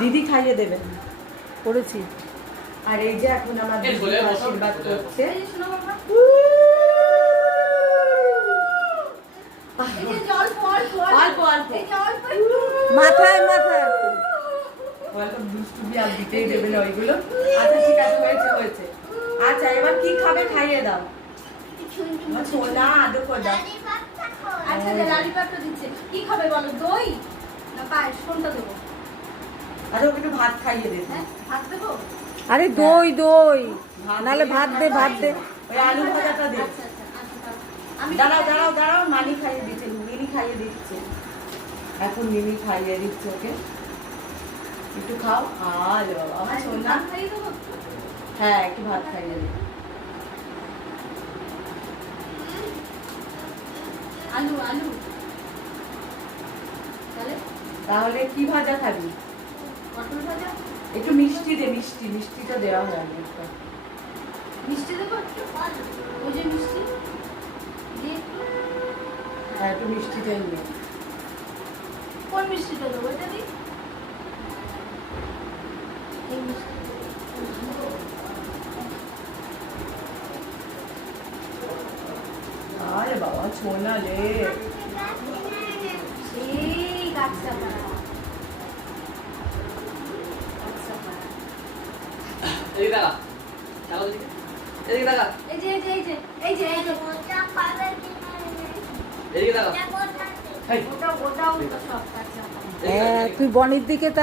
দিদি খাইয়ে দেবেন করেছি। আর এই যে এখন আমার দিদি আশীর্বাদ করছে। অল্প অল্প মাথায় মাথায় অল্প দুষ্টুমি আর দিতেই দেবে না ওইগুলো। আচ্ছা ঠিক আছে, হয়েছে হয়েছে। আচ্ছা এবার কি খাবে খাইয়ে দাও। ছোলা আদর করে দাও। আচ্ছা লালিপাপটা দিচ্ছে, কি খাবে বলো? দই না পায়েস, কোনটা দেবো? আরে ওকে একটু ভাত খাইয়ে দে। হ্যাঁ ভাত দেবো। আরে দই দই নালে ভাত দে ভাত দে। ওই আলু ভাজাটা দে। আচ্ছা আচ্ছা আচ্ছা আমি দাঁড়াও দাঁড়াও দাঁড়াও, মানি খাইয়ে দিচ্ছে, মিনি খাইয়ে দিচ্ছে। এখন মিনি খাইয়ে দিচ্ছে ওকে। একটু খাও। আর বাবা আমার সোনা। ভাত খাইয়ে দেবো। হ্যাঁ একটু ভাত খাইয়ে দে। আলু আলু তাহলে তাহলে কি ভাজা খাবি? পটল ভাজা। একটু মিষ্টি দে, মিষ্টি মিষ্টিটা দেওয়া হয়নি একটা। মিষ্টি দেবো একটু? ওই যে মিষ্টি দিয়ে একটু। হ্যাঁ একটু মিষ্টিটাই নিয়ে। কোন মিষ্টিটা দেবো? এটা দিই। এই মিষ্টি আরে বাবা ছোনা রে। সেই গাছটা পাড়া গাছটা পাড়া। এদিকে দেখা এদিকে দেখা এই যে এই যে এই যে এই যে এই যে এদিকে দেখা ওটাও ওটাও সব গাছটা পাড়া। হ্যাঁ তুই বনির দিকে